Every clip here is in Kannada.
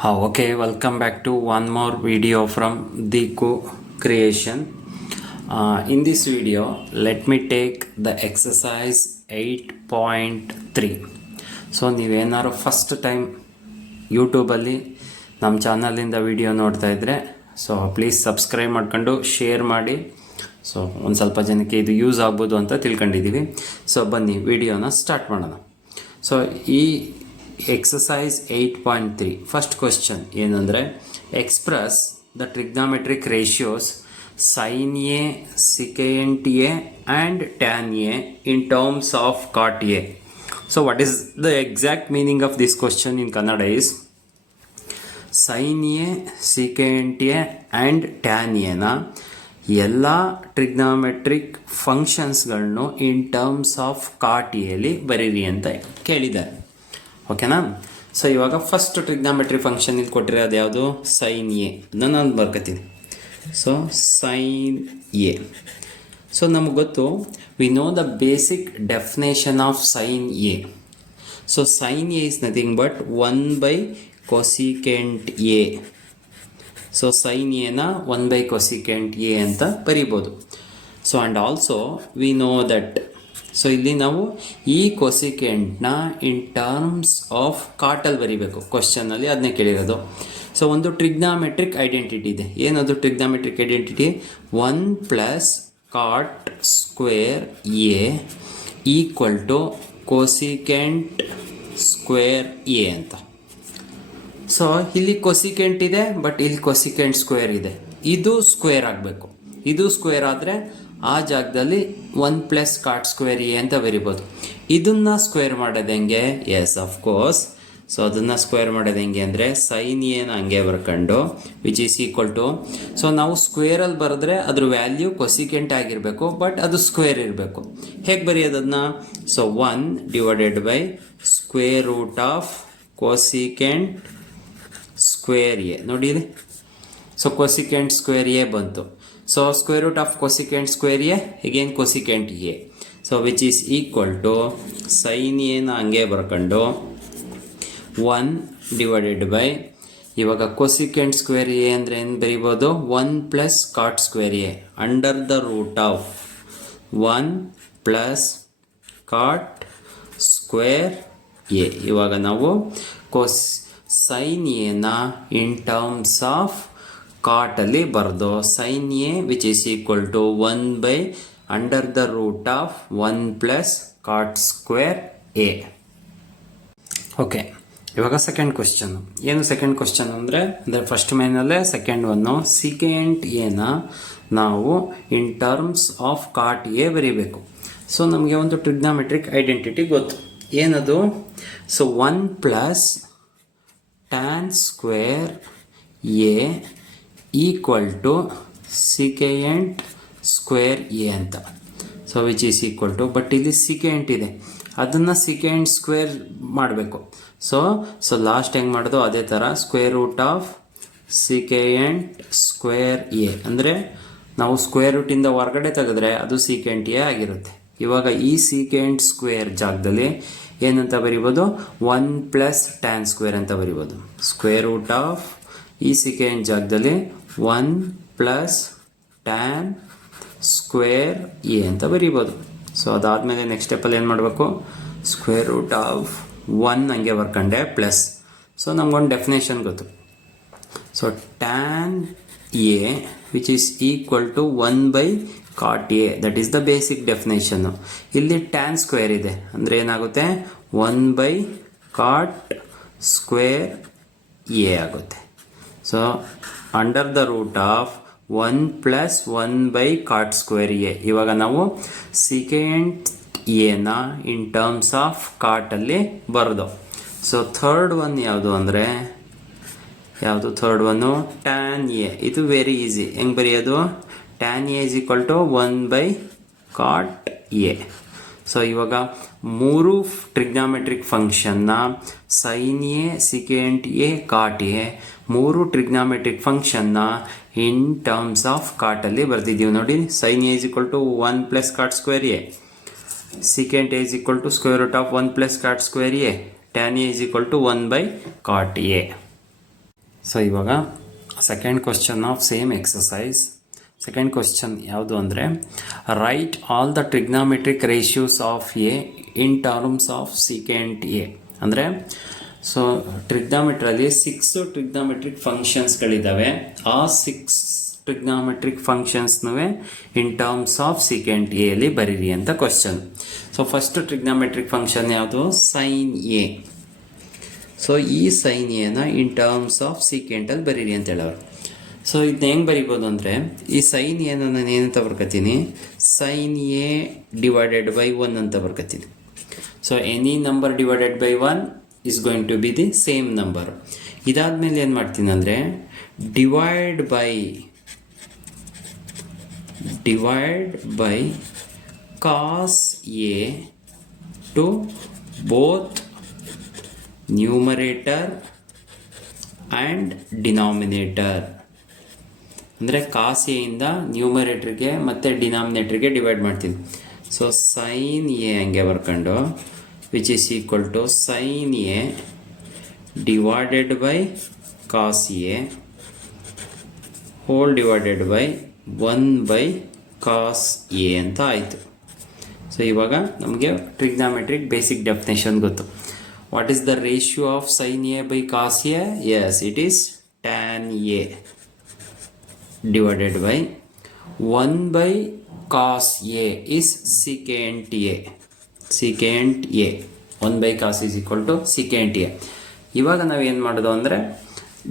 Okay, welcome back to one more video from Diku Creation. In this video, let me take the exercise 8.3. So ನೀವೇನಾದ್ರು ಫಸ್ಟ್ ಟೈಮ್ ಯೂಟ್ಯೂಬಲ್ಲಿ ನಮ್ಮ ಚಾನಲಿಂದ ವಿಡಿಯೋ ನೋಡ್ತಾ ಇದ್ದರೆ ಸೊ ಪ್ಲೀಸ್ ಸಬ್ಸ್ಕ್ರೈಬ್ ಮಾಡ್ಕೊಂಡು ಶೇರ್ ಮಾಡಿ. ಸೊ ಒಂದು ಸ್ವಲ್ಪ ಜನಕ್ಕೆ ಇದು ಯೂಸ್ ಆಗ್ಬೋದು ಅಂತ ತಿಳ್ಕೊಂಡಿದ್ದೀವಿ. ಸೊ ಬನ್ನಿ ವಿಡಿಯೋನ ಸ್ಟಾರ್ಟ್ ಮಾಡೋಣ. ಸೊ ಈ ಎಕ್ಸಸೈಸ್ 8.3 ಫಸ್ಟ್ ಕ್ವಶನ್ ಏನಂದರೆ express the trigonometric ratios sin A, secant A and tan A in terms of cot A. So what is the exact meaning of this question in Kannada is sin A, secant A and tan A ನ ಎಲ್ಲ ಟ್ರಿಗ್ನಾಮೆಟ್ರಿಕ್ ಫಂಕ್ಷನ್ಸ್ಗಳನ್ನು ಇನ್ ಟರ್ಮ್ಸ್ ಆಫ್ ಕಾಟ್ ಎಲ್ಲಿ ಬರೀರಿ ಅಂತ ಕೇಳಿದ್ದಾರೆ. ಓಕೆನಾ? ಸೊ ಇವಾಗ ಫಸ್ಟ್ ಟ್ರಿಗ್ನಾಮೆಟ್ರಿ ಫಂಕ್ಷನ್ ಇಲ್ಲಿ ಕೊಟ್ಟಿರೋದು ಯಾವುದು? Sine A. ನಾನು ಬರ್ಕೊತೀನಿ. So sine A. ಸೊ ನಮಗೆ ಗೊತ್ತು, we know the basic definition of sine A. So sine A is nothing but 1 cosecant A. So sine ಎನ 1 ಕೊಸಿಕೆಂಟ್ ಎ ಅಂತ ಬರಿಬೋದು. So and also we know that, so ಇಲ್ಲಿ ನಾವು ಈ ಕೊಸಿಕೆಂಟ್ನ ಇನ್ ಟರ್ಮ್ಸ್ ಆಫ್ ಕಾಟಲ್ಲಿ ಬರಿಬೇಕು. ಕ್ವಶನಲ್ಲಿ ಅದನ್ನೇ ಕೇಳಿರೋದು. ಸೊ ಒಂದು ಟ್ರಿಗ್ನಾಮೆಟ್ರಿಕ್ ಐಡೆಂಟಿಟಿ ಇದೆ. ಏನದು trigonometric identity? 1 cot square A equal to cosecant square A ಅಂತ. ಸೊ ಇಲ್ಲಿ ಕೊಸಿಕೆಂಟ್ ಇದೆ, ಬಟ್ ಇಲ್ಲಿ ಕೊಸಿಕೆಂಟ್ ಸ್ಕ್ವೇರ್ ಇದೆ. ಇದು ಸ್ಕ್ವೇರ್ ಆಗಬೇಕು. ಇದು ಸ್ಕ್ವೇರ್ ಆದರೆ ಆ ಜಾಗದಲ್ಲಿ 1 ಕಾಟ್ ಸ್ಕ್ವೇರ್ ಎ ಅಂತ ಬರಿಬೋದು. ಇದನ್ನ ಸ್ಕ್ವೇರ್ ಮಾಡೋದು ಹೆಂಗೆ? Yes, of course. ಸೊ ಅದನ್ನು ಸ್ಕ್ವೇರ್ ಮಾಡೋದು ಹೆಂಗೆ ಅಂದರೆ ಸೈನ್ ಎನ ಹಂಗೆ ಬರ್ಕೊಂಡು which is equal to, so ನಾವು ಸ್ಕ್ವೇರಲ್ಲಿ ಬರೆದ್ರೆ ಅದ್ರ ವ್ಯಾಲ್ಯೂ ಕೊಸಿಕೆಂಟ್ ಆಗಿರಬೇಕು, ಬಟ್ ಅದು ಸ್ಕ್ವೇರ್ ಇರಬೇಕು. ಹೇಗೆ ಬರೆಯೋದನ್ನ? So 1 square root of cosecant square A. ನೋಡಿ ಇಲ್ಲಿ, ಸೊ ಕೊಸಿಕೆಂಟ್ ಸ್ಕ್ವೇರ್ ಎ ಬಂತು. So square root of cosecant square A again cosecant A. So which is equal to sine ಎನ ಹಂಗೆ ಬರ್ಕೊಂಡು 1 ಇವಾಗ ಕೊಸಿಕೆಂಟ್ ಸ್ಕ್ವೇರ್ ಎ ಅಂದರೆ ಏನು ಬರೀಬೋದು? 1 cot square A under the root of 1 cot square A. ಇವಾಗ ನಾವು ಸೈನ್ ಎನ ಇನ್ ಟರ್ಮ್ಸ್ ಆಫ್ ಕಾಟಲ್ಲಿ ಬರೆದು sine A which is equal to 1 under the root of 1 cot square A. Okay, ಇವಾಗ ಸೆಕೆಂಡ್ ಕ್ವಶನ್. ಏನು ಸೆಕೆಂಡ್ ಕ್ವಶನ್ ಅಂದರೆ ಫಸ್ಟ್ ಮೇನಲ್ಲೇ ಸೆಕೆಂಡ್ ಒನ್ನು ಸಿಕೆಂಟ್ ಎನ ನಾವು in terms of cot A ಬರೀಬೇಕು. ಸೊ ನಮಗೆ ಒಂದು ಟ್ರಿಗ್ನಾಮೆಟ್ರಿಕ್ ಐಡೆಂಟಿಟಿ ಗೊತ್ತು. ಏನದು? So 1 tan square A equal to secant square A ಅಂತ. So which is equal to, but ಇಲ್ಲಿ ಸಿಕೆಂಟ್ ಇದೆ, ಅದನ್ನು ಸಿಕೆಂಟ್ ಸ್ಕ್ವೇರ್ ಮಾಡಬೇಕು. ಸೊ ಲಾಸ್ಟ್ ಹೆಂಗೆ ಮಾಡೋದು ಅದೇ ಥರ square root of secant square A ಅಂದರೆ ನಾವು ಸ್ಕ್ವೇರ್ ರೂಟಿಂದ ಹೊರಗಡೆ ತೆಗೆದ್ರೆ ಅದು ಸಿಕೆಂಟ್ ಎ ಆಗಿರುತ್ತೆ. ಇವಾಗ ಈ ಸಿಕೆಂಟ್ ಸ್ಕ್ವೇರ್ ಜಾಗದಲ್ಲಿ ಏನಂತ ಬರಿಬೋದು? 1 ಟ್ಯಾನ್ ಸ್ಕ್ವೇರ್ ಅಂತ ಬರಿಬೋದು. ಸ್ಕ್ವೇರ್ ರೂಟ್ ಆಫ್ ಈ ಸಿಕೆಂಟ್ ಜಾಗದಲ್ಲಿ 1 ಟ್ಯಾನ್ ಸ್ಕ್ವೇರ್ ಎ ಅಂತ ಬರಿಬೋದು. ಸೊ ಅದಾದಮೇಲೆ ನೆಕ್ಸ್ಟ್ ಸ್ಟೆಪ್ಪಲ್ಲಿ ಏನು ಮಾಡಬೇಕು? ಸ್ಕ್ವೇರ್ ರೂಟ್ ಆಫ್ 1 ಹಂಗೆ ಬರ್ಕೊಂಡೆ ಪ್ಲಸ್. ಸೊ ನಮ್ಗೊಂದು ಡೆಫಿನೇಷನ್ ಗೊತ್ತು. So tan A which is equal to 1 cot A, that is the basic definition. ಇಲ್ಲಿ ಟ್ಯಾನ್ ಸ್ಕ್ವೇರ್ ಇದೆ ಅಂದರೆ ಏನಾಗುತ್ತೆ? 1 ಕಾಟ್ ಸ್ಕ್ವೇರ್ ಎ ಆಗುತ್ತೆ. So under the root of 1 cot square A. ಇವಾಗ ನಾವು ಸಿಕೆಂಟ್ ಎನ ಇನ್ ಟರ್ಮ್ಸ್ ಆಫ್ ಕಾಟಲ್ಲಿ ಬರೆದು. ಸೊ ಥರ್ಡ್ ಒನ್ ಯಾವುದು ಅಂದರೆ ಯಾವುದು? Third one tan A. ಇದು ವೆರಿ ಈಸಿ. ಹೆಂಗೆ ಬರೆಯೋದು? Tan A is equal to 1 cot A. So ಇವಾಗ ಮೂರು ಟ್ರಿಗ್ನಾಮೆಟ್ರಿಕ್ ಫಂಕ್ಷನ್ನ sine A, secant A, cot A, ಮೂರು ಟ್ರಿಗ್ನಾಮೆಟ್ರಿಕ್ ಫಂಕ್ಷನ್ನ ಇನ್ ಟರ್ಮ್ಸ್ ಆಫ್ ಕಾಟಲ್ಲಿ ಬರ್ತಿದ್ದೀವಿ. ನೋಡಿ, sine A is equal to 1 cot square A, secant a is equal to square root of 1 plus cot square a, tan a is equal to 1 by cot a. So ಇವಾಗ second question of same exercise. Second question ಯಾವುದು ಅಂದರೆ right all the trigonometric ratios of A in terms of secant A. ಅಂದರೆ ಸೊ ಟ್ರಿಗ್ನಾಮೆಟ್ರಲ್ಲಿ 6 ಟ್ರಿಗ್ನಾಮೆಟ್ರಿಕ್ ಫಂಕ್ಷನ್ಸ್ಗಳಿದ್ದಾವೆ. ಆ 6 ಟ್ರಿಗ್ನಾಮೆಟ್ರಿಕ್ ಫಂಕ್ಷನ್ಸ್ನೂ ಇನ್ ಟರ್ಮ್ಸ್ ಆಫ್ ಸೀಕೆಂಟ್ ಎಲ್ಲಿ ಬರೀರಿ ಅಂತ question. So first trigonometric function ಯಾವುದು? Sine A. ಸೊ ಈ ಸೈನ್ ಎನ ಇನ್ ಟರ್ಮ್ಸ್ ಆಫ್ ಸೀಕೆಂಟಲ್ಲಿ ಬರೀರಿ ಅಂತ ಹೇಳೋರು. ಸೊ ಇದನ್ನ ಹೆಂಗೆ ಬರಿಬೋದು ಅಂದರೆ ಈ ಸೈನ್ ಎನ ನಾನು ಏನಂತ ಬರ್ಕೊತೀನಿ? ಸೈನ್ ಎ ಡಿವೈಡೆಡ್ ಬೈ 1 ಅಂತ ಬರ್ಕೊತೀನಿ. So any number divided by 1 is going to be the same number. ಇದಾದ್ಮೇಲೆ ಏನು ಮಾಡ್ತೀನಿ ಅಂದರೆ divide by cos A to both numerator and denominator. ಅಂದರೆ ಕಾಸ್ ಎಯಿಂದ ನ್ಯೂಮರೇಟರ್ಗೆ ಮತ್ತು ಡಿನಾಮಿನೇಟರ್ಗೆ ಡಿವೈಡ್ ಮಾಡ್ತೀನಿ. ಸೊ ಸೈನ್ ಎ ಹಂಗೆ ಬರ್ಕೊಂಡು which is equal to sin A divided by cos A whole divided by 1 by cos A ಅಂತ ಆಯಿತು. ಸೊ ಇವಾಗ ನಮಗೆ ಟ್ರಿಗ್ನಾಮೆಟ್ರಿಕ್ ಬೇಸಿಕ್ ಡೆಫಿನೇಷನ್ ಗೊತ್ತು. What is the ratio of sine A by cos A? Yes, it is tan A divided by 1 by cos A is secant A. secant A 1 by cos is equal to secant A. ಇವಾಗ ನಾವೇನು ಮಾಡೋದು ಅಂದರೆ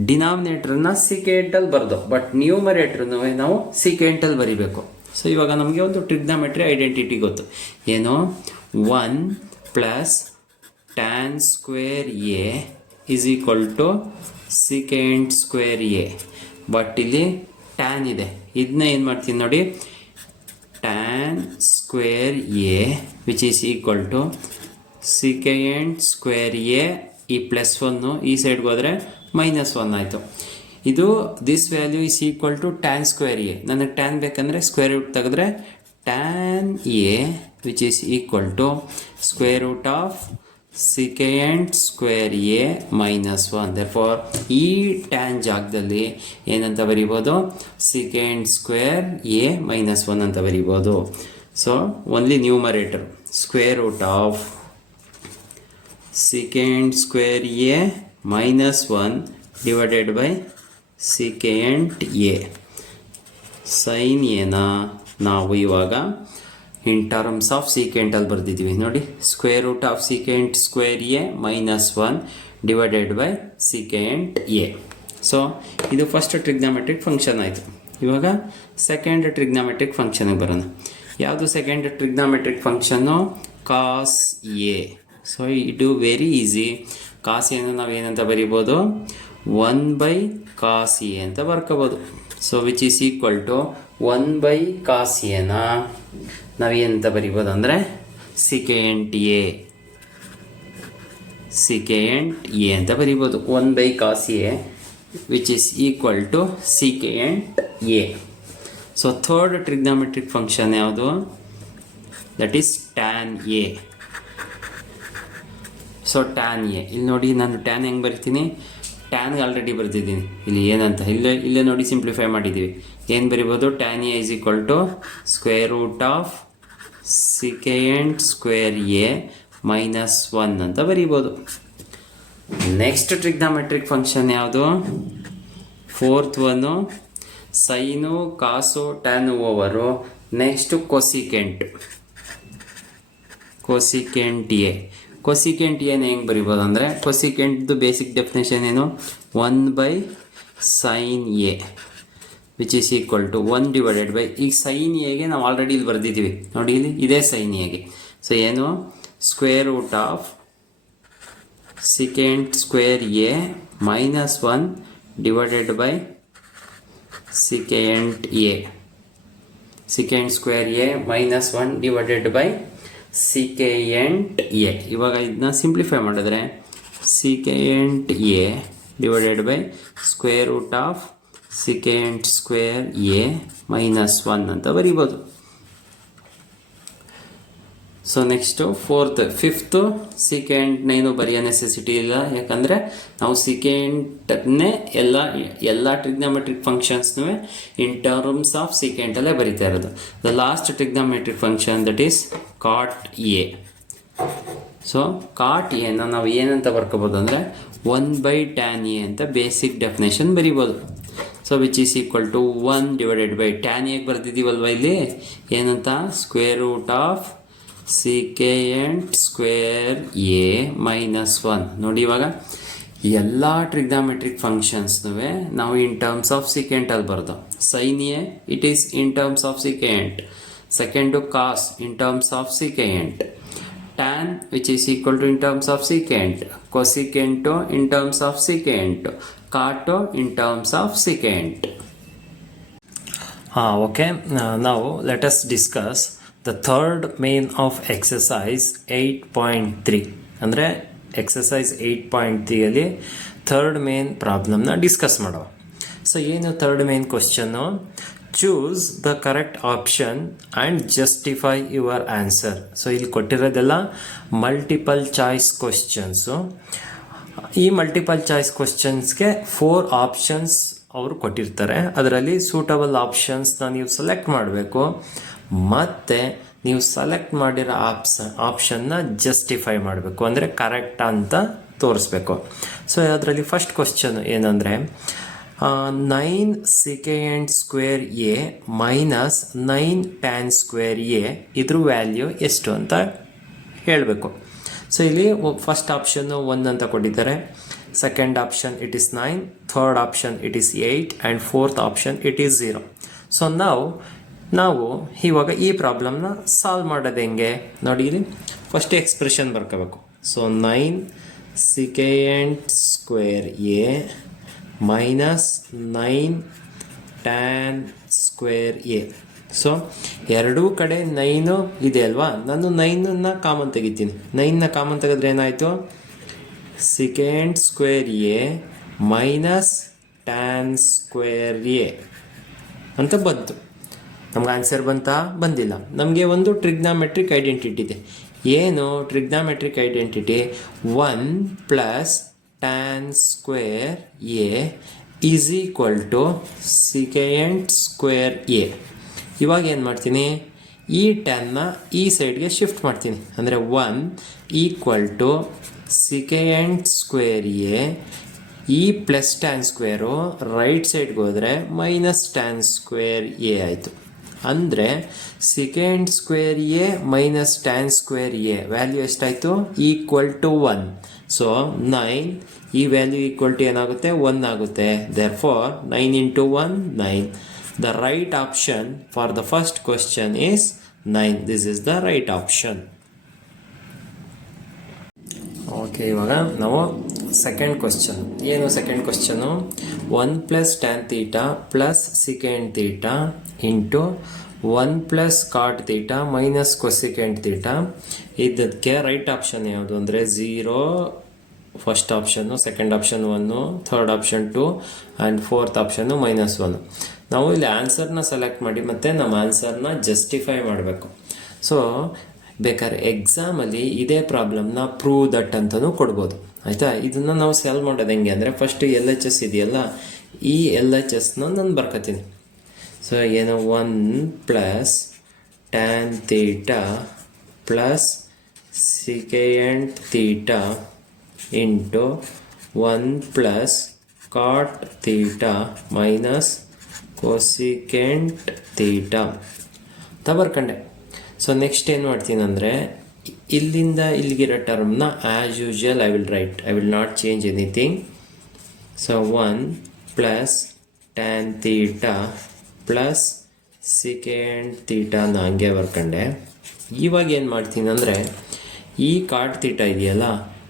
ಡಿನಾಮಿನೇಟ್ರನ್ನ ಸಿಕೆಂಟಲ್ಲಿ ಬರೆದು ಬಟ್ ನ್ಯೂಮರೇಟ್ರನ್ನು ನಾವು ಸಿಕೆಂಟಲ್ಲಿ ಬರಿಬೇಕು. ಸೊ ಇವಾಗ ನಮಗೆ ಒಂದು ಟ್ರಿಗ್ನಾಮೆಟ್ರಿ ಐಡೆಂಟಿಟಿ ಗೊತ್ತು. ಏನು? 1 plus tan square A is equal to secant square A. But ಇಲ್ಲಿ ಟ್ಯಾನ್ ಇದೆ, ಇದನ್ನ ಏನು ಮಾಡ್ತೀನಿ ನೋಡಿ, tan square A which is equal to secant square A. ಈ +1 ಈ ಸೈಡ್ಗೆ ಹೋದರೆ -1 ಆಯಿತು. ಇದು this value is equal to tan square A. ನನಗೆ ಟ್ಯಾನ್ ಬೇಕಂದರೆ ಸ್ಕ್ವೇರ್ ರೂಟ್ ತೆಗೆದ್ರೆ tan A which is equal to square root of secant square A -1. Therefore ಈ ಟ್ಯಾನ್ ಜಾಗದಲ್ಲಿ ಏನಂತ ಬರಿಬೋದು? ಸಿಕೆಂಟ್ ಸ್ಕ್ವೇರ್ ಎ -1 ಅಂತ ಬರಿಬೋದು. So only numerator square root of secant square A -1 divided by secant A. Sine ಎನ ನಾವು ಇವಾಗ ಇನ್ ಟರ್ಮ್ಸ್ ಆಫ್ ಸೀಕೆಂಟಲ್ಲಿ ಬರೆದಿದ್ದೀವಿ ನೋಡಿ. Square root of secant square A -1 divided by secant A. So ಇದು ಫಸ್ಟ್ ಟ್ರಿಗ್ನಾಮೆಟ್ರಿಕ್ ಫಂಕ್ಷನ್ ಆಯಿತು. ಇವಾಗ ಸೆಕೆಂಡ್ ಟ್ರಿಗ್ನಾಮೆಟ್ರಿಕ್ ಫಂಕ್ಷನ್ಗೆ ಬರೋಣ. ಯಾವುದು second trigonometric function? Cos A. So ಇದು ವೆರಿ ಈಸಿ. ಕಾಸ್ ಎನ ನಾವೇನಂತ ಬರಿಬೋದು? 1 by cos ಎ ಅಂತ ಬರ್ಕೋಬೋದು. So which is equal to 1 by cos ಎನ ನಾವೇನಂತ ಬರಿಬೋದು ಅಂದರೆ ಸಿಕೆಂಟ್ ಎ ಅಂತ ಬರಿಬೋದು. 1 by cos A which is equal to secant A. So third trigonometric function ಯಾವುದು? That is tan A. So tan A ಇಲ್ಲಿ ನೋಡಿ, ನಾನು ಟ್ಯಾನ್ ಹೆಂಗೆ ಬರಿತೀನಿ? ಟ್ಯಾನ್ಗೆ ಆಲ್ರೆಡಿ ಬರೆದಿದ್ದೀನಿ. ಇಲ್ಲಿ ಏನಂತ ಇಲ್ಲೇ ನೋಡಿ ಸಿಂಪ್ಲಿಫೈ ಮಾಡಿದ್ದೀವಿ. ಏನು ಬರಿಬೋದು? Tan A is equal to square root of secant square A -1 ಅಂತ ಬರಿಬೋದು. ನೆಕ್ಸ್ಟ್ ಟ್ರಿಗ್ನಾಮೆಟ್ರಿಕ್ ಫಂಕ್ಷನ್ ಯಾವುದು? Fourth one sine cos tan over. Next cosecant A. Cosecant ಏನು ಹೆಂಗೆ ಬರಿಬೋದು ಅಂದರೆ ಕೊಸಿಕೆಂಟ್ದು ಬೇಸಿಕ್ ಡೆಫಿನೇಷನ್ ಏನು? 1 by sine A which is equal to 1 divided by, ಈಗ ಸೈನ್ ಎಗೆ ನಾವು ಆಲ್ರೆಡಿ ಇಲ್ಲಿ ಬರೆದಿದ್ದೀವಿ ನೋಡಿ, ಇಲ್ಲಿ ಇದೇ ಸೈನ್ ಎಗೆ. ಸೊ ಏನು? Square root of secant square A -1 divided by secant A. Secant square A -1 divided by secant A. ಇವಾಗ ಇದನ್ನ ಸಿಂಪ್ಲಿಫೈ ಮಾಡಿದ್ರೆ secant A divided by square root of secant square A -1 ಅಂತ ಬರಿಬೋದು. ಸೊ ನೆಕ್ಸ್ಟು ಫಿಫ್ತು ಸೀಕೆಂಡ್ನೇನು ಬರೆಯೋ ನೆಸೆಸಿಟಿ ಇಲ್ಲ, ಯಾಕಂದರೆ ನಾವು ಸೀಕೆಂಟ್ನೇ ಎಲ್ಲ ಟ್ರಿಗ್ನೋಮೆಟ್ರಿಕ್ ಫಂಕ್ಷನ್ಸ್ನೂ ಇನ್ ಟರ್ಮ್ಸ್ ಆಫ್ ಸೀಕೆಂಟಲ್ಲೇ ಬರಿತಾ ಇರೋದು. The last trigonometric function that is cot A. So cot ಎನ ನಾವು ಏನಂತ ಬರ್ಕೋಬೋದು ಅಂದರೆ 1/tan a ಅಂತ ಬೇಸಿಕ್ ಡೆಫಿನೇಷನ್ ಬರಿಬೋದು. So which is equal to 1/tan a ಬರೆದಿದ್ದೀವಲ್ವ ಇಲ್ಲಿ ಏನಂತ, square root of secant square a minus 1. ನೋಡಿ ಇವಾಗ ಎಲ್ಲ ಟ್ರಿಗ್ನಾಮೆಟ್ರಿಕ್ ಫಂಕ್ಷನ್ಸ್ನೂ ನಾವು ಇನ್ ಟರ್ಮ್ಸ್ ಆಫ್ ಸೀಕೆಂಟಲ್ಲಿ ಬರೆದು, sine A it is in terms of secant, second cos in terms of secant, tan which is equal to in terms of secant, cosecant in terms of secant, cot in terms of secant. Okay, now let us discuss the third main of exercise 8.3. ಅಂದರೆ ಎಕ್ಸಸೈಸ್ 8.3 ಅಲ್ಲಿ ಥರ್ಡ್ ಮೇನ್ ಪ್ರಾಬ್ಲಮ್ನ ಡಿಸ್ಕಸ್ ಮಾಡುವ. ಸೊ ಏನು third main question, choose the correct option and justify your answer. So ಇಲ್ಲಿ ಕೊಟ್ಟಿರೋದೆಲ್ಲ ಮಲ್ಟಿಪಲ್ ಚಾಯ್ಸ್ ಕ್ವಶನ್ಸು. ಈ ಮಲ್ಟಿಪಲ್ ಚಾಯ್ಸ್ ಕ್ವಶನ್ಸ್ಗೆ 4 ಆಪ್ಷನ್ಸ್ ಅವರು ಕೊಟ್ಟಿರ್ತಾರೆ. ಅದರಲ್ಲಿ ಸೂಟಬಲ್ ಆಪ್ಷನ್ಸ್ನ ನೀವು ಸೆಲೆಕ್ಟ್ ಮಾಡಬೇಕು, ಮತ್ತು ನೀವು ಸೆಲೆಕ್ಟ್ ಮಾಡಿರೋ ಆಪ್ಷನ್ನ ಜಸ್ಟಿಫೈ ಮಾಡಬೇಕು, ಅಂದರೆ ಕರೆಕ್ಟ್ ಅಂತ ತೋರಿಸ್ಬೇಕು. ಸೊ ಅದರಲ್ಲಿ ಫಸ್ಟ್ ಕ್ವಶನ್ ಏನಂದರೆ 9 secant square A minus 9 tan square A ಇದ್ರ ವ್ಯಾಲ್ಯೂ ಎಷ್ಟು ಅಂತ ಹೇಳಬೇಕು. ಸೊ ಇಲ್ಲಿ ಫಸ್ಟ್ ಆಪ್ಷನ್ನು 1 ಅಂತ ಕೊಟ್ಟಿದ್ದಾರೆ, second option it is 9, third option it is 8 and fourth option it is 0. So ನಾವು ಇವಾಗ ಈ ಪ್ರಾಬ್ಲಮ್ನ ಸಾಲ್ವ್ ಮಾಡೋದು ಹೆಂಗೆ ನೋಡಿ, ಇಲ್ಲಿ ಫಸ್ಟ್ ಎಕ್ಸ್ಪ್ರೆಷನ್ ಬರ್ಕೋಬೇಕು. So 9 secant square A minus 9 tan square A. So ಎರಡೂ ಕಡೆ 9 ಇದೆ ಅಲ್ವಾ, ನಾನು 9ನ್ನ ಕಾಮನ್ ತೆಗಿತೀನಿ. 9ನ ಕಾಮನ್ ತೆಗೆದ್ರೆ ಏನಾಯಿತು, secant square A minus tan square A ಅಂತ ಬಂತು. ನಮ್ಗೆ ಆನ್ಸರ್ ಬಂದಿಲ್ಲ. ನಮಗೆ ಒಂದು ಟ್ರಿಗ್ನಾಮೆಟ್ರಿಕ್ ಐಡೆಂಟಿಟಿ ಇದೆ. ಏನು trigonometric identity, 1 plus tan square A is equal to secant square A. ಇವಾಗ ಏನು ಮಾಡ್ತೀನಿ, ಈ ಟ್ಯಾನ್ನ ಈ ಸೈಡ್ಗೆ ಶಿಫ್ಟ್ ಮಾಡ್ತೀನಿ. ಅಂದರೆ 1 equal to secant square A, ಈ ಪ್ಲಸ್ ಟ್ಯಾನ್ ಸ್ಕ್ವೇರು ರೈಟ್ ಸೈಡ್ಗೆ ಹೋದರೆ ಮೈನಸ್ ಟ್ಯಾನ್ ಸ್ಕ್ವೇರ್ ಎ ಆಯಿತು. ಅಂದರೆ secant square A minus tan square A value ಎಷ್ಟಾಯಿತು, ಈಕ್ವಲ್ ಟು 1. ಸೊ 9 ಈ ವ್ಯಾಲ್ಯೂ ಈಕ್ವಲ್ ಟು ಏನಾಗುತ್ತೆ, 1 ಆಗುತ್ತೆ. Therefore 9 into 1 9. The right option for the first question is 9. This is the right option. Okay, ಇವಾಗ ನಾವು ಸೆಕೆಂಡ್ ಕ್ವಶನ್. ಏನು second question, 1 plus tan theta plus secant theta into 1 plus cot theta minus cosecant theta. ಇದಕ್ಕೆ ರೈಟ್ ಆಪ್ಷನ್ ಯಾವುದು ಅಂದರೆ 0 first option, second option 1, third option 2 and fourth option -1. ನಾವು ಇಲ್ಲಿ ಆನ್ಸರ್ನ ಸೆಲೆಕ್ಟ್ ಮಾಡಿ ಮತ್ತು ನಮ್ಮ ಆನ್ಸರ್ನ ಜಸ್ಟಿಫೈ ಮಾಡಬೇಕು. ಸೊ ಬೇಕಾದ್ರೆ ಎಕ್ಸಾಮಲ್ಲಿ ಇದೇ ಪ್ರಾಬ್ಲಮ್ನ ಪ್ರೂವ್ ದಟ್ ಅಂತಲೂ ಕೊಡ್ಬೋದು, ಆಯಿತಾ. ಇದನ್ನು ನಾವು ಸಾಲ್ವ್ ಮಾಡೋದು ಹೆಂಗೆ ಅಂದರೆ, ಫಸ್ಟ್ LHS ಇದೆಯಲ್ಲ, ಈ LHSನ ನಾನು ಬರ್ಕೊತೀನಿ. ಸೊ ಏನು 1 plus tan theta plus secant theta into 1 plus cot theta minus cosecant theta ಅಂತ ಬರ್ಕೊಂಡೆ. ಸೊ ನೆಕ್ಸ್ಟ್ ಏನು ಮಾಡ್ತೀನಿ ಅಂದರೆ, ಇಲ್ಲಿಂದ ಇಲ್ಲಿಗಿರೋ ಟರ್ಮ್ನ as usual I will not change anything. So 1 plus tan theta plus secant ತೀಟಾನ ಹಂಗೆ ಬರ್ಕೊಂಡೆ. ಇವಾಗ ಏನು ಮಾಡ್ತೀನಿ ಅಂದರೆ, ಈ ಕಾಟ್ ತೀಟಾ ಇದೆಯಲ್ಲ,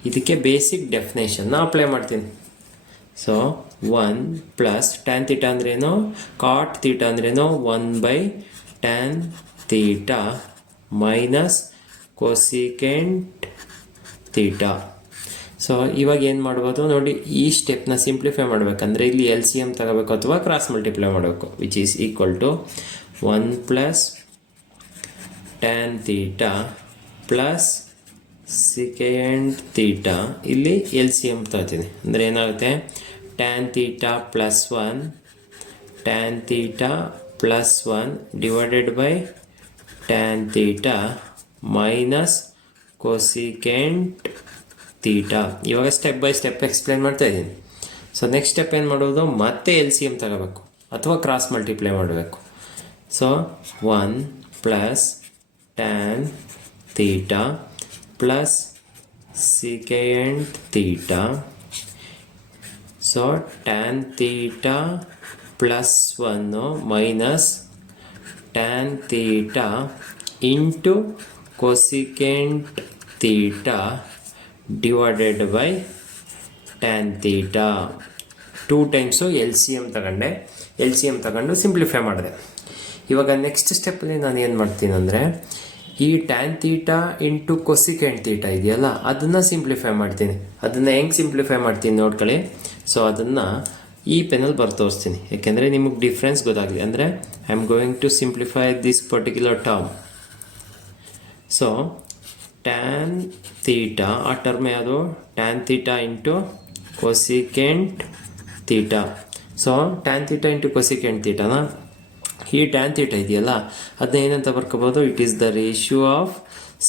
ಇದಕ್ಕೆ ಬೇಸಿಕ್ ಡೆಫಿನೇಷನ್ನ ಅಪ್ಲೈ ಮಾಡ್ತೀನಿ. ಸೊ 1 ಪ್ಲಸ್ ಟ್ಯಾನ್ ತೀಟಾ ಅಂದ್ರೇನು, ಕಾಟ್ ತೀಟಾ ಅಂದ್ರೇನು, 1/tan theta minus cosecant theta. So ಇವಾಗ ಏನು ಮಾಡ್ಬೋದು ನೋಡಿ, ಈ ಸ್ಟೆಪ್ನ ಸಿಂಪ್ಲಿಫೈ ಮಾಡಬೇಕಂದ್ರೆ ಇಲ್ಲಿ LCM ತಗೋಬೇಕು ಅಥವಾ ಕ್ರಾಸ್ ಮಲ್ಟಿಪ್ಲೈ ಮಾಡಬೇಕು, which is equal to 1 plus tan theta plus secant theta ಇಲ್ಲಿ ಎಲ್ ಸಿ ಎಮ್ ತಗೋತೀನಿ ಅಂದರೆ ಏನಾಗುತ್ತೆ tan theta plus 1 tan theta plus 1 divided by tan theta minus cosecant theta. ಇವಾಗ ಸ್ಟೆಪ್ ಬೈ ಸ್ಟೆಪ್ ಎಕ್ಸ್ಪ್ಲೇನ್ ಮಾಡ್ತಾ ಇದ್ದೀನಿ. ಸೊ ನೆಕ್ಸ್ಟ್ ಸ್ಟೆಪ್ ಏನು ಮಾಡೋದು, ಮತ್ತೆ ಎಲ್ ಸಿ ಎಮ್ ತಗೋಬೇಕು ಅಥವಾ ಕ್ರಾಸ್ ಮಲ್ಟಿಪ್ಲೈ ಮಾಡಬೇಕು. So 1 plus tan theta plus secant theta. So tan theta plus 1 minus tan theta into cosecant theta divided by tan theta. 2 times L C M ತಗೊಂಡೆ. ಎಲ್ ಸಿ ಎಮ್ ತಗೊಂಡು ಸಿಂಪ್ಲಿಫೈ ಮಾಡಿದೆ. ಇವಾಗ ನೆಕ್ಸ್ಟ್ ಸ್ಟೆಪ್ಪಲ್ಲಿ ನಾನು ಏನು ಮಾಡ್ತೀನಿ ಅಂದರೆ ಈ tan theta into cosecant theta ಇದೆಯಲ್ಲ ಅದನ್ನು ಸಿಂಪ್ಲಿಫೈ ಮಾಡ್ತೀನಿ. ಅದನ್ನು ಹೆಂಗೆ ಸಿಂಪ್ಲಿಫೈ ಮಾಡ್ತೀನಿ ನೋಡ್ಕೊಳ್ಳಿ. ಸೊ ಅದನ್ನು ಈ ಪೆನಲ್ಲಿ ಬರೆದು ತೋರಿಸ್ತೀನಿ, ಯಾಕೆಂದರೆ ನಿಮಗೆ ಡಿಫ್ರೆನ್ಸ್ ಗೊತ್ತಾಗಲಿ. ಅಂದರೆ I am going to simplify this particular term. So tan theta ಆ ಟರ್ಮ್ ಯಾವುದು, tan theta into cosecant theta. So tan theta into cosecant ತೀಟಾನ ಈ ಟ್ಯಾನ್ ತೀಟಾ ಇದೆಯಲ್ಲ ಅದನ್ನ ಏನಂತ ಬರ್ಕೋಬೋದು, it is the ratio of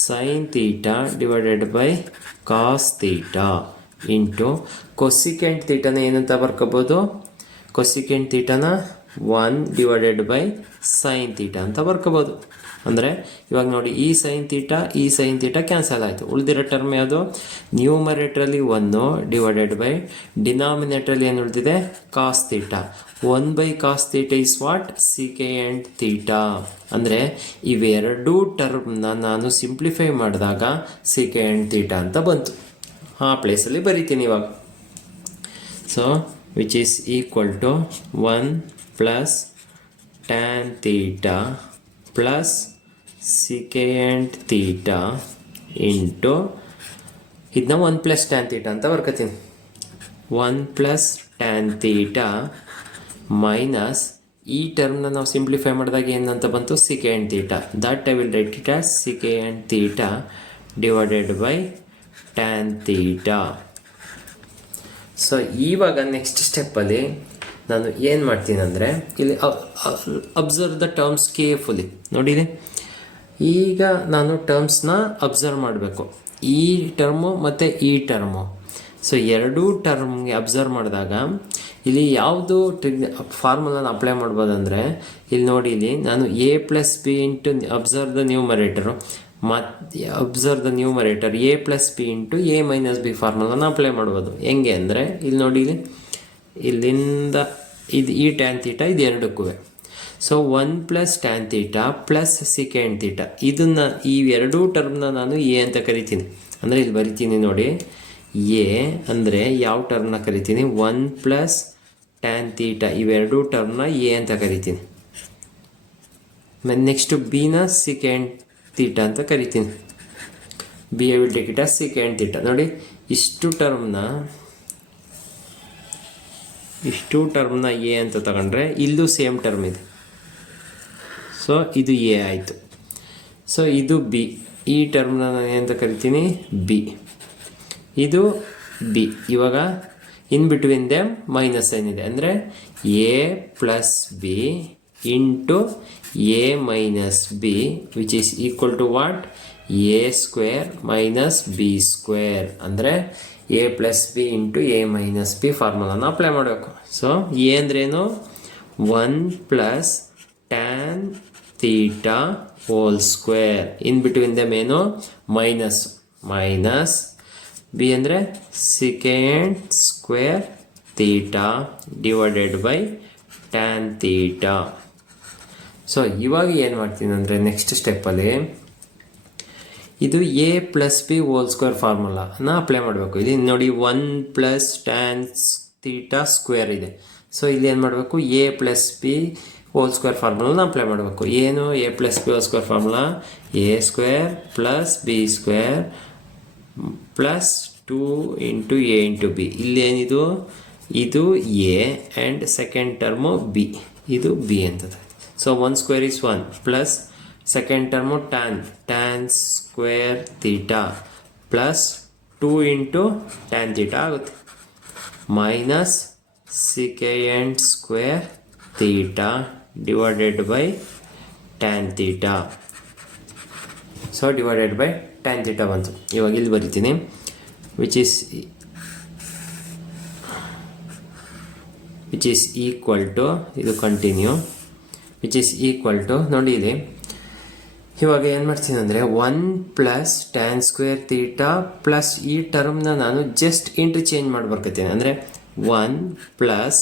sine theta divided by cos theta into cosecant ತೀಟಾನ ಏನಂತ ಬರ್ಕೋಬೋದು, ಕೊಸಿಕೆಂಟ್ ತೀಟಾನ 1 ಡಿವೈಡೆಡ್ ಬೈ ಸೈನ್ ತೀಟಾ ಅಂತ ಬರ್ಕೋಬೋದು. ಅಂದರೆ ಇವಾಗ ನೋಡಿ ಈ ಸೈನ್ ತೀಟಾ ಕ್ಯಾನ್ಸಲ್ ಆಯಿತು. ಉಳಿದಿರೋ ಟರ್ಮ್ ಯಾವುದು, ನ್ಯೂಮರೇಟ್ರಲ್ಲಿ 1 ಡಿವೈಡೆಡ್ ಬೈ ಡಿನಾಮಿನೇಟ್ರಲ್ಲಿ ಏನು ಉಳಿದಿದೆ cos theta. 1 by cos theta is what, secant theta. ಅಂದರೆ ಇವೆರಡೂ ಟರ್ಮ್ನ ನಾನು ಸಿಂಪ್ಲಿಫೈ ಮಾಡಿದಾಗ ಸಿಕೆಂಟ್ ತೀಟಾ ಅಂತ ಬಂತು. ಆ ಪ್ಲೇಸಲ್ಲಿ ಬರೀತೀನಿ ಇವಾಗ. So which is equal to 1 plus tan theta plus secant theta into ಇದನ್ನ 1 ಪ್ಲಸ್ ಟ್ಯಾನ್ ತೀಟಾ ಅಂತ ಬರ್ಕೋತೀನಿ. 1 ಪ್ಲಸ್ ಟ್ಯಾನ್ ತೀಟಾ ಮೈನಸ್ ಈ ಟರ್ಮ್ನ ನಾವು ಸಿಂಪ್ಲಿಫೈ ಮಾಡಿದಾಗ ಏನಂತ ಬಂತು, secant theta. That I will write it as secant theta divided by tan theta. So ಇವಾಗ ನೆಕ್ಸ್ಟ್ ಸ್ಟೆಪ್ಪಲ್ಲಿ ನಾನು ಏನು ಮಾಡ್ತೀನಿ ಅಂದರೆ ಇಲ್ಲಿ ಅಬ್ಸರ್ವ್ ದ ಟರ್ಮ್ಸ್ ಕೇರ್ಫುಲಿ ನೋಡಿರಿ. ಈಗ ನಾನು ಟರ್ಮ್ಸ್ನ ಅಬ್ಸರ್ವ್ ಮಾಡಬೇಕು, ಈ ಟರ್ಮು ಮತ್ತು ಈ ಟರ್ಮು. ಸೊ ಎರಡೂ ಟರ್ಮ್ಗೆ ಅಬ್ಸರ್ವ್ ಮಾಡಿದಾಗ ಇಲ್ಲಿ ಯಾವುದು ಫಾರ್ಮುಲಾನ ಅಪ್ಲೈ ಮಾಡ್ಬೋದಂದರೆ ಇಲ್ಲಿ ನೋಡಿ, ಇಲ್ಲಿ ನಾನು A plus B into observe the numerator ಮತ್ತು observe the numerator A plus B into A minus B ಫಾರ್ಮುಲಾನ ಅಪ್ಲೈ ಮಾಡ್ಬೋದು. ಹೆಂಗೆ ಅಂದರೆ ಇಲ್ಲಿ ನೋಡಿ, ಇಲ್ಲಿಂದ ಈ ಟ್ಯಾನ್ ತೀಟಾ ಇದು ಎರಡಕ್ಕೂ. So 1 plus tan theta plus secant theta ಇದನ್ನು ಈ ಎರಡೂ ಟರ್ಮ್ನ ನಾನು ಎ ಅಂತ ಕರಿತೀನಿ. ಅಂದರೆ ಇಲ್ಲಿ ಬರಿತೀನಿ ನೋಡಿ, ಎ ಅಂದರೆ ಯಾವ ಟರ್ಮ್ನ ಕರಿತೀನಿ, 1 ಪ್ಲಸ್ ಟ್ಯಾನ್ ತೀಟಾ ಇವೆರಡೂ ಟರ್ಮ್ನ ಎ ಅಂತ ಕರಿತೀನಿ. ನೆಕ್ಸ್ಟು ಬಿನ ಸಿಕೆಂಟ್ ತೀಟಾ ಅಂತ ಕರಿತೀನಿ. B I will take it as secant theta. ನೋಡಿ ಇಷ್ಟು ಟರ್ಮ್ನ ಎ ಅಂತ ತಗೊಂಡ್ರೆ ಇಲ್ಲೂ ಸೇಮ್ ಟರ್ಮ್ ಇದೆ. ಸೊ ಇದು ಎ ಆಯಿತು. ಸೊ ಇದು ಬಿ, ಈ ಟರ್ಮ್ನ ನಾನು ಏನಂತ ಕರಿತೀನಿ, ಬಿ. ಇದು ಬಿ. ಇವಾಗ ಇನ್ ಬಿಟ್ವೀನ್ ದೆಮ್ ಮೈನಸ್ ಏನಿದೆ ಅಂದರೆ A plus B into A minus B which is equal to what, A square minus B square. ಅಂದರೆ A plus B into A minus B ಫಾರ್ಮುಲಾನ ಅಪ್ಲೈ ಮಾಡಬೇಕು. ಸೊ ಎ ಅಂದ್ರೇನು, 1 plus tan theta whole square. In between them ಏನು ಮೈನಸ್ ಬಿ ಅಂದರೆ secant square theta divided by tan theta. So ಇವಾಗ ಏನು ಮಾಡ್ತೀನಿ ಅಂದರೆ ನೆಕ್ಸ್ಟ್ ಸ್ಟೆಪ್ಪಲ್ಲಿ ಇದು A plus B whole square ಫಾರ್ಮುಲಾನ ಅಪ್ಲೈ ಮಾಡಬೇಕು. ಇಲ್ಲಿ ನೋಡಿ 1 ಪ್ಲಸ್ ಟ್ಯಾನ್ ತೀಟಾ ಸ್ಕ್ವೇರ್ ಇದೆ. ಸೊ ಇಲ್ಲಿ ಏನು ಮಾಡಬೇಕು, A plus B whole square ಫಾರ್ಮುಲಾನ ಅಪ್ಲೈ ಮಾಡಬೇಕು. ಏನು A plus B whole square formula, A square plus B square plus 2 into A into B. ಇಲ್ಲೇನಿದು, ಇದು A and second term B, ಇದು ಬಿ ಅಂತದೆ. So 1 square is 1 plus second term tan square theta plus 2 into tan theta ಆಗುತ್ತೆ minus secant square theta divided by tan theta. So divided by tan theta ಬಂತು. ಇವಾಗ ಇಲ್ಲಿ ಬರಿತೀನಿ ವಿಚ್ ಈಸ್ ಈಕ್ವಲ್ ಟು, ಇದು continue, which is equal to ನೋಡಿ ಇಲ್ಲಿ ಇವಾಗ ಏನು ಮಾಡ್ತೀನಿ ಅಂದರೆ 1 plus tan square theta plus ಈ ಟರ್ಮ್ನ ನಾನು ಜಸ್ಟ್ ಇಂಟರ್ಚೇಂಜ್ ಮಾಡಿ ಬರ್ಕೊತೀನಿ. ಅಂದರೆ 1 ಪ್ಲಸ್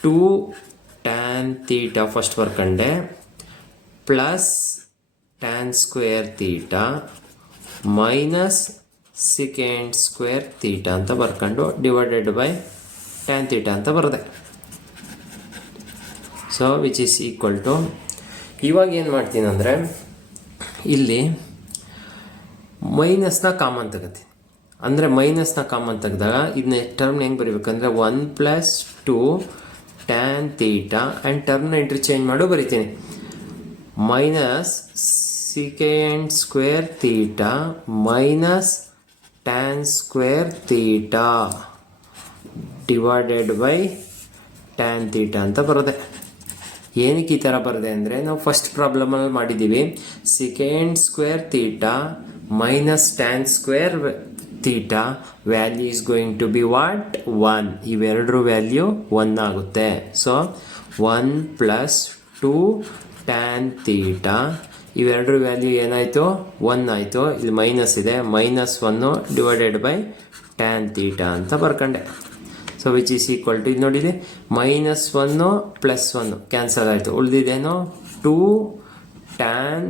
2 ಟ್ಯಾನ್ ತೀಟಾ ಫಸ್ಟ್ ಬರ್ಕೊಂಡೆ plus tan square theta minus secant square theta ಅಂತ ಬರ್ಕೊಂಡು ಡಿವೈಡೆಡ್ ಬೈ ಟ್ಯಾನ್ ತೀಟಾ ಅಂತ ಬರದೆ. So which is equal to, ಇವಾಗ ಏನು ಮಾಡ್ತೀನಿ ಅಂದರೆ ಇಲ್ಲಿ ಮೈನಸ್ನ ಕಾಮನ್ ತೆಗತೀನಿ. ಅಂದರೆ ಮೈನಸ್ನ ಕಾಮನ್ ತೆಗೆದಾಗ ಇದನ್ನ ಟರ್ಮ್ನ ಹೆಂಗೆ ಬರೀಬೇಕಂದ್ರೆ 1 ಪ್ಲಸ್ 2 ಟ್ಯಾನ್ ತೀಟಾ ಆ್ಯಂಡ್ ಟರ್ಮ್ನ ಇಂಟರ್ಚೇಂಜ್ ಮಾಡು ಬರಿತೀನಿ. Minus secant square theta minus tan square theta divided by tan theta ಅಂತ ಬರುತ್ತೆ. ಏನಕ್ಕೆ ಈ ಥರ ಬರದೆ ಅಂದರೆ ನಾವು ಫಸ್ಟ್ ಪ್ರಾಬ್ಲಮಲ್ಲಿ ಮಾಡಿದ್ದೀವಿ secant square theta minus tan square theta value is going to be what 1. ಇವೆರಡರ ವ್ಯಾಲ್ಯೂ 1 ಆಗುತ್ತೆ. ಸೊ 1 ಪ್ಲಸ್ 2 ಟ್ಯಾನ್ ತೀಟಾ ಇವೆರಡರ ವ್ಯಾಲ್ಯೂ ಏನಾಯಿತು 1 ಆಯಿತು. ಇಲ್ಲಿ ಮೈನಸ್ ಇದೆ, minus 1 divided by tan theta ಅಂತ ಬರ್ಕೊಂಡೆ. So which is equal to, ಇದು ನೋಡಿದೆ ಮೈನಸ್ 1 ಪ್ಲಸ್ 1 ಕ್ಯಾನ್ಸಲ್ ಆಯಿತು. ಉಳಿದಿದ್ದೇನೋ 2 tan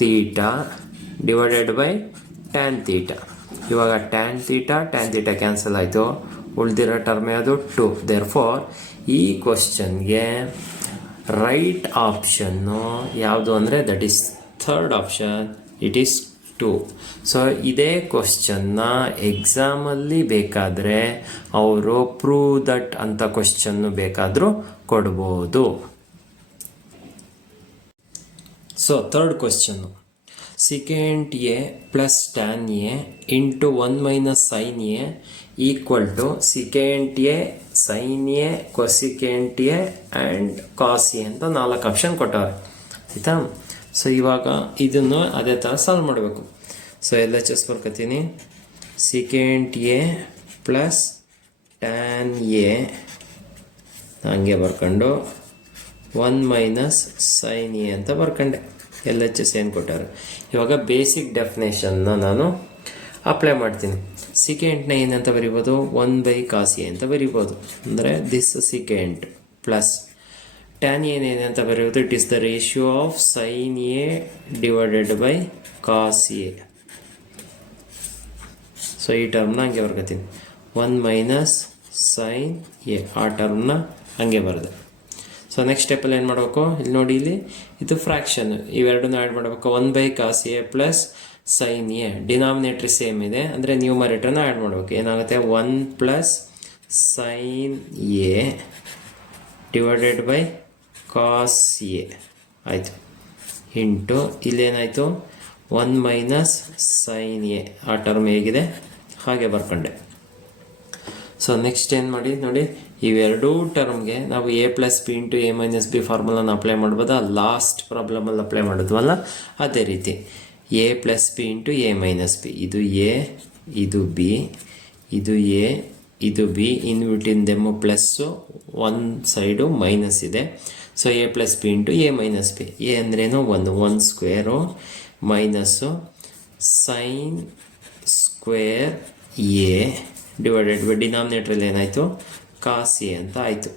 theta divided by tan theta. ಇವಾಗ ಟ್ಯಾನ್ ತೀಟಾ ಕ್ಯಾನ್ಸಲ್ ಆಯಿತು. ಉಳಿದಿರೋ ಟರ್ಮ್ ಯಾವುದು 2. ದೇರ್ಫೋರ್ ಈ ಕ್ವಶನ್ಗೆ ರೈಟ್ ಆಪ್ಷನ್ನು ಯಾವುದು ಅಂದರೆ that is third option, it is 2. So ಇದೇ ಕ್ವಶನ್ನ ಎಕ್ಸಾಮಲ್ಲಿ ಬೇಕಾದರೆ ಅವರು ಪ್ರೂವ್ ದಟ್ ಅಂತ ಕ್ವಶನ್ನು ಬೇಕಾದರೂ ಕೊಡ್ಬೋದು. So third question secant A plus tan A into 1 minus sine A equal to secant A sine A cosecant A and cos A ಅಂತ 4 ಆಪ್ಷನ್ ಕೊಟ್ಟವ್ರೆ ಆಯಿತಾ. ಸೊ ಇವಾಗ ಇದನ್ನು ಅದೇ ಥರ ಸಾಲ್ವ್ ಮಾಡಬೇಕು. ಸೊ ಎಲ್ಲ ಚೆಸ್ ಬರ್ಕೊತೀನಿ. Secant A plus tan A ಹಂಗೆ ಬರ್ಕೊಂಡು 1 ಮೈನಸ್ ಸೈನ್ ಎ ಅಂತ ಬರ್ಕೊಂಡೆ. ಎಲ್ಲ ಚೆಸ್ ಏನು ಕೊಟ್ಟಾರೆ. ಇವಾಗ ಬೇಸಿಕ್ ಡೆಫಿನೇಷನ್ನ ನಾನು ಅಪ್ಲೈ ಮಾಡ್ತೀನಿ. ಸಿಕೆಂಟ್ನ ಏನಂತ ಬರಿಬೋದು 1 ಬೈ ಕಾಸ್ ಎ ಅಂತ ಬರಿಬೋದು. ಅಂದರೆ ದಿಸ್ ಸಿಕೆಂಟ್ ಪ್ಲಸ್ ಟ್ಯಾನ್ ಏನೇನಂತ ಬರೆಯೋದು it is the ratio of sine A divided by cos A. So ಈ ಟರ್ಮ್ನ ಹಂಗೆ ಬರ್ಕೊತೀನಿ 1 ಮೈನಸ್ ಸೈನ್ ಎ, ಆ ಟರ್ಮ್ನ ಹಂಗೆ ಬರೆದೆ. ಸೊ ನೆಕ್ಸ್ಟ್ ಸ್ಟೆಪ್ಪಲ್ಲಿ ಏನು ಮಾಡಬೇಕು, ಇಲ್ಲಿ ನೋಡಿ ಇಲ್ಲಿ ಇದು ಫ್ರ್ಯಾಕ್ಷನ್, ಇವೆರಡನ್ನ ಆ್ಯಡ್ ಮಾಡಬೇಕು. 1 by cos A plus sine A, ಡಿನಾಮಿನೇಟ್ರಿ ಸೇಮ್ ಇದೆ ಅಂದರೆ ನ್ಯೂಮರೇಟರ್ನ ಆ್ಯಡ್ ಮಾಡಬೇಕು. ಏನಾಗುತ್ತೆ 1 plus sine A divided by cos A ಆಯಿತು ಇಂಟು ಇಲ್ಲೇನಾಯಿತು 1 ಮೈನಸ್ ಸೈನ್ ಎ, ಆ ಟರ್ಮ್ ಹೇಗಿದೆ ಹಾಗೆ ಬರ್ಕೊಂಡೆ. ಸೊ ನೆಕ್ಸ್ಟ್ ಏನು ಮಾಡಿ ನೋಡಿ, ಇವೆರಡೂ ಟರ್ಮ್ಗೆ ನಾವು A plus B into A minus B ಫಾರ್ಮುಲಾನ ಅಪ್ಲೈ ಮಾಡ್ಬೋದಾ, ಲಾಸ್ಟ್ ಪ್ರಾಬ್ಲಮಲ್ಲಿ ಅಪ್ಲೈ ಮಾಡಿದ್ವಲ್ಲ ಅದೇ ರೀತಿ A plus B into A minus B. ಇದು ಎ, ಇದು ಬಿ, ಇದು ಎ, ಇದು B, in between them plus, ಒಂದು ಸೈಡು ಮೈನಸ್ ಇದೆ. So A plus B into A minus B. A ಅಂದ್ರೇನು 1 square minus sine square A divided by ಡಿನಾಮಿನೇಟ್ರಲ್ಲಿ ಏನಾಯಿತು ಕಾಸ್ ಎ ಅಂತ ಆಯಿತು.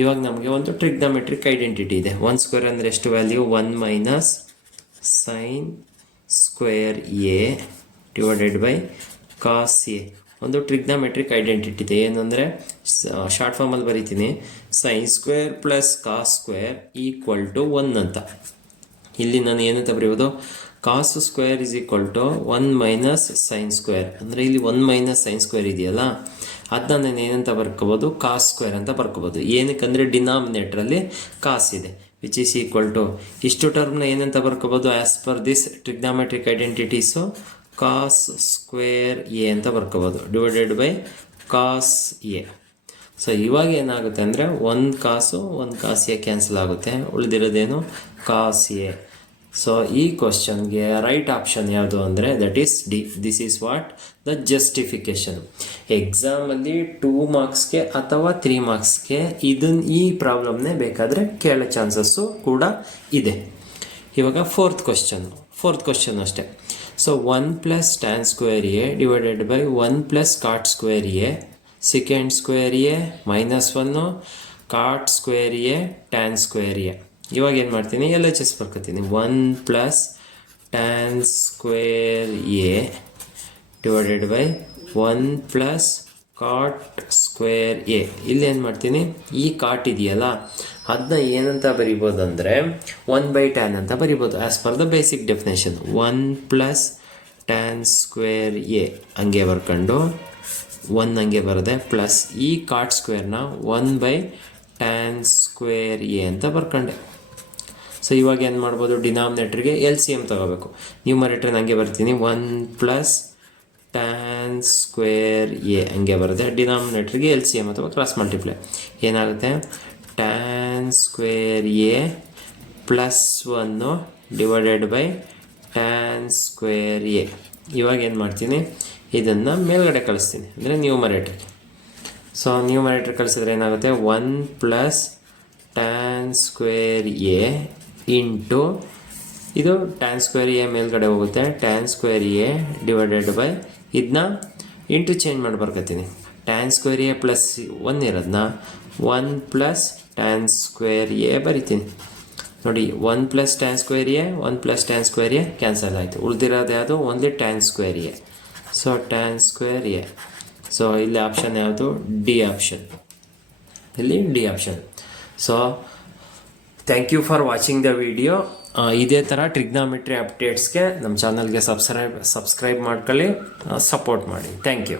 ಇವಾಗ ನಮಗೆ ಒಂದು ಟ್ರಿಗ್ನಾಮೆಟ್ರಿಕ್ ಐಡೆಂಟಿಟಿ ಇದೆ. 1 ಸ್ಕ್ವೇರ್ ಅಂದರೆ ಎಷ್ಟು value 1 minus sine square A divided by cos A. ಒಂದು ಟ್ರಿಗ್ನಾಮೆಟ್ರಿಕ್ ಐಡೆಂಟಿಟಿ ಇದೆ. ಏನಂದರೆ ಶಾರ್ಟ್ ಫಾರ್ಮಲ್ಲಿ ಬರೀತೀನಿ, sine square plus cos square equal to 1 ಅಂತ. ಇಲ್ಲಿ ನಾನು ಏನಂತ ಬರೆಯೋದು, cos square is equal to 1 minus sine square. ಅಂದರೆ ಇಲ್ಲಿ 1 ಮೈನಸ್ ಸೈನ್ ಸ್ಕ್ವೇರ್ ಇದೆಯಲ್ಲ, ಅದನ್ನ ನಾನು ಏನಂತ ಬರ್ಕೋಬೋದು ಕಾಸ್ ಸ್ಕ್ವೇರ್ ಅಂತ ಬರ್ಕೋಬೋದು. ಏನಕ್ಕಂದರೆ ಡಿನಾಮಿನೇಟ್ರಲ್ಲಿ ಕಾಸ್ ಇದೆ. ವಿಚ್ ಈಸ್ ಈಕ್ವಲ್ ಟು ಇಷ್ಟು ಟರ್ಮ್ನ ಏನಂತ ಬರ್ಕೋಬೋದು as per this trigonometric identities cos square A ಅಂತ ಬರ್ಕೋಬೋದು divided by cos A. So ಇವಾಗ ಏನಾಗುತ್ತೆ ಅಂದರೆ ಒಂದು ಕಾಸ್ ಎ ಕ್ಯಾನ್ಸಲ್ ಆಗುತ್ತೆ, ಉಳಿದಿರೋದೇನು ಕಾಸ್ ಎ. ಸೊ ಈ ಕ್ವಶನ್ಗೆ ರೈಟ್ ಆಪ್ಷನ್ ಯಾವುದು ಅಂದರೆ that is D. This is what the justification. ಎಕ್ಸಾಮಲ್ಲಿ 2 ಮಾರ್ಕ್ಸ್ಗೆ ಅಥವಾ 3 ಮಾರ್ಕ್ಸ್ಗೆ ಈ ಪ್ರಾಬ್ಲಮ್ನೇ ಬೇಕಾದರೆ ಕೇಳೋ ಚಾನ್ಸಸ್ಸು ಕೂಡ ಇದೆ. ಇವಾಗ ಫೋರ್ತ್ ಕ್ವಶನ್ ಅಷ್ಟೇ. So 1 plus tan square A divided by 1 plus cot square A secant square A minus 1 cot square A tan square A. ಇವಾಗ ಏನು ಮಾಡ್ತೀನಿ, ಎಲ್ಲ ಚೆಸ್ ಬರ್ಕೊತೀನಿ. 1 plus tan square A divided by 1 plus cot square A. ಇಲ್ಲಿ ಏನು ಮಾಡ್ತೀನಿ, ಈ ಕಾಟ್ ಇದೆಯಲ್ಲ ಅದನ್ನ ಏನಂತ ಬರಿಬೋದು ಅಂದರೆ 1/tan ಅಂತ ಬರಿಬೋದು as per the basic definition. 1 plus tan square A ಹಂಗೆ ಬರ್ಕೊಂಡು 1 ಹಂಗೆ ಬರದೆ ಪ್ಲಸ್ ಈ ಕಾಟ್ ಸ್ಕ್ವೇರ್ನ 1/tan ಸ್ಕ್ವೇರ್ ಎ ಅಂತ ಬರ್ಕೊಂಡೆ. ಸೊ ಇವಾಗ ಏನು ಮಾಡ್ಬೋದು, ಡಿನಾಮಿನೇಟ್ರಿಗೆ LCM ತಗೋಬೇಕು. ನ್ಯೂಮರೇಟ್ರನ್ನ ಹಂಗೆ ಬರ್ತೀನಿ 1 ಪ್ಲಸ್ ಟ್ಯಾನ್ ಸ್ಕ್ವೇರ್ ಎ ಹಂಗೆ ಬರುತ್ತೆ. ಡಿನಾಮಿನೇಟ್ರಿಗೆ LCM ಅಥವಾ ಕ್ರಾಸ್ ಮಲ್ಟಿಪ್ಲೈ ಏನಾಗುತ್ತೆ, tan square A plus 1 divided by tan square A. ಇವಾಗ ಏನು ಮಾಡ್ತೀನಿ, ಇದನ್ನು ಮೇಲ್ಗಡೆ ಕಳಿಸ್ತೀನಿ ಅಂದರೆ ನ್ಯೂಮರೇಟ್ರಿಗೆ. ಸೊ ನ್ಯೂಮರೇಟ್ರ್ ಕಳಿಸಿದ್ರೆ ಏನಾಗುತ್ತೆ, 1 plus tan square A into ಇದು ಟ್ಯಾನ್ ಸ್ಕ್ವೇರ್ ಎ ಮೇಲ್ಗಡೆ ಹೋಗುತ್ತೆ, tan square A divided by ಇದನ್ನ ಇಂಟು ಚೇಂಜ್ ಮಾಡಿ ಬರ್ಕೊತೀನಿ. ಟ್ಯಾನ್ ಸ್ಕ್ವೇರ್ ಎ ಪ್ಲಸ್ 1 ಇರೋದನ್ನ 1 ಪ್ಲಸ್ ಟ್ಯಾನ್ ಸ್ಕ್ವೇರ್ ಎ ಬರಿತೀನಿ. ನೋಡಿ 1 plus tan square A 1 plus tan square A cancel ಆಯಿತು, ಉಳಿದಿರೋದು ಯಾವುದು only tan square A. So tan square A. So ಇಲ್ಲಿ ಆಪ್ಷನ್ ಯಾವುದು, ಡಿ ಆಪ್ಷನ್. ಇಲ್ಲಿ D option. So thank you for watching the video. ಇದೇ ಥರ ಟ್ರಿಗ್ನಾಮೆಟ್ರಿ ಅಪ್ಡೇಟ್ಸ್ಗೆ ನಮ್ಮ ಚಾನಲ್ಗೆ ಸಬ್ಸ್ಕ್ರೈಬ್ ಮಾಡ್ಕೊಳ್ಳಿ, ಸಪೋರ್ಟ್ ಮಾಡಿ. Thank you.